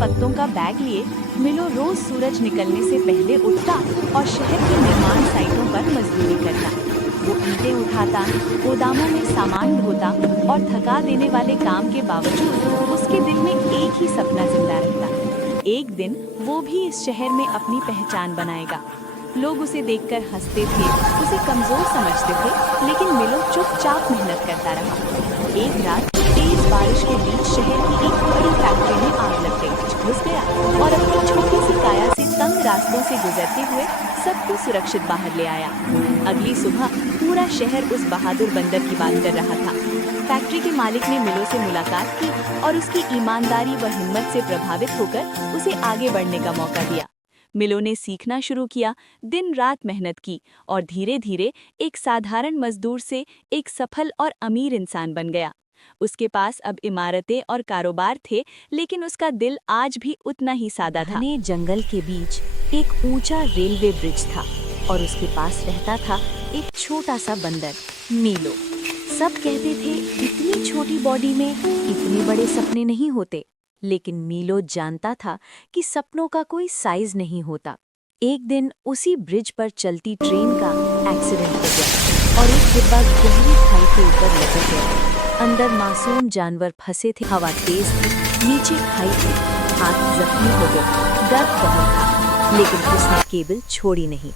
पत्तों का बैग लिए मिलो रोज सूरज निकलने से पहले उठता और शहर की निर्माण साइटों पर मजदूरी करता। वो ईंटें उठाता, गोदामों में सामान ढोता और थका देने वाले काम के बावजूद उसके दिल में एक ही सपना जिंदा रहता। एक दिन वो भी इस शहर में अपनी पहचान बनाएगा। लोग उसे देखकर हंसते थे, उसे कमजोर समझते थे, लेकिन मिलो चुपचाप मेहनत करता रहा। एक रात तेज बारिश के बीच शहर की एक बड़ी फैक्ट्री में आग लग गई। घुस गया और अपनी छोटी सी काया से तंग रास्तों से गुजरते हुए सबको सुरक्षित बाहर ले आया। अगली सुबह पूरा शहर उस बहादुर बंदर की बात कर रहा था। फैक्ट्री के मालिक ने मिलो से मुलाकात की और उसकी ईमानदारी व हिम्मत से प्रभावित होकर उसे आगे बढ़ने का मौका दिया। मिलो ने सीखना शुरू किया, दिन रात मेहनत की और धीरे धीरे एक साधारण मजदूर से एक सफल और अमीर इंसान बन गया। उसके पास अब इमारतें और कारोबार थे, लेकिन उसका दिल आज भी उतना ही सादा था। घने जंगल के बीच एक ऊंचा रेलवे ब्रिज था और उसके पास रहता था एक छोटा सा बंदर, मिलो। सब कहते थे इतनी छोटी बॉडी में इतने बड़े सपने नहीं होते, लेकिन मिलो जानता था कि सपनों का कोई साइज नहीं होता। एक दिन उसी ब्रिज पर चलती ट्रेन का एक्सीडेंट हो गया और एक डिब्बा गहरी खाई के ऊपर लटक गया। अंदर मासूम जानवर फंसे थे, हवा तेज थी, नीचे खाई थी, हाथ जख्मी हो गए, दर्द बहुत था, लेकिन उसने केबल छोड़ी नहीं।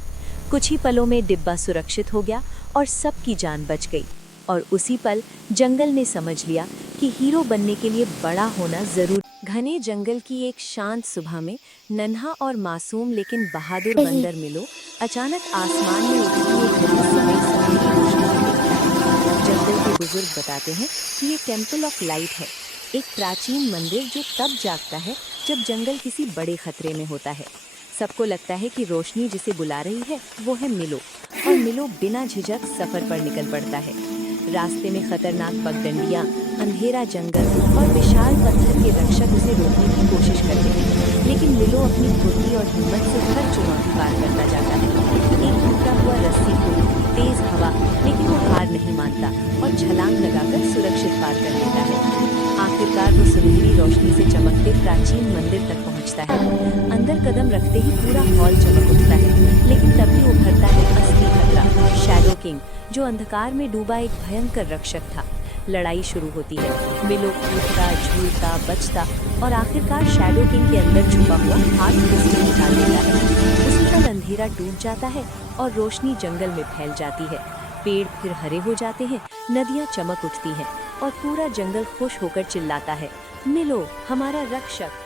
कुछ ही पलों में डिब्बा सुरक्षित हो गया और सबकी जान बच गई। और उसी पल जंगल ने समझ लिया कि हीरो बनने के लिए बड़ा होना जरूर। घने जंगल की एक शांत सुबह में नन्हा और मासूम लेकिन बहादुर बंदर मिलो अचानक आसमान में उठती एक रहस्यमय सुनहरी रोशनी को देखता है। जंगल के बुजुर्ग बताते हैं कि ये टेम्पल ऑफ लाइट है, एक प्राचीन मंदिर जो तब जागता है जब जंगल किसी बड़े खतरे में होता है। सबको लगता है कि रोशनी जिसे बुला रही है वो है मिलो, और मिलो बिना झिझक सफर पर निकल पड़ता है। रास्ते में खतरनाक पगडंडियां, अंधेरा जंगल और विशाल पत्थर के रक्षक उसे रोकने की कोशिश करते हैं, लेकिन मिलो अपनी फुर्ती और हिम्मत से हर चुनौती पार करता जाता है। एक टूटा हुआ रस्सी पुल, तेज हवा, लेकिन वो हार नहीं मानता और छलांग लगाकर सुरक्षित पार कर लेता है। आखिरकार वो सुनहरी रोशनी से चमकते प्राचीन मंदिर तक पहुंचता है। अंदर कदम रखते ही पूरा हॉल चमक उठता है, लेकिन तभी उभरता है असली खतरा, शैडो किंग, जो अंधकार में डूबा एक भयंकर रक्षक था। लड़ाई शुरू होती है, मिलो कूदता, झूलता, बचता और आखिरकार शैडो किंग के अंदर छुपा हुआ हार्ट क्रिस्टल निकाल देता है। उसी पल अंधेरा टूट जाता है और रोशनी जंगल में फैल जाती है। पेड़ फिर हरे हो जाते हैं, नदियां चमक उठती हैं और पूरा जंगल खुश होकर चिल्लाता है, मिलो हमारा रक्षक।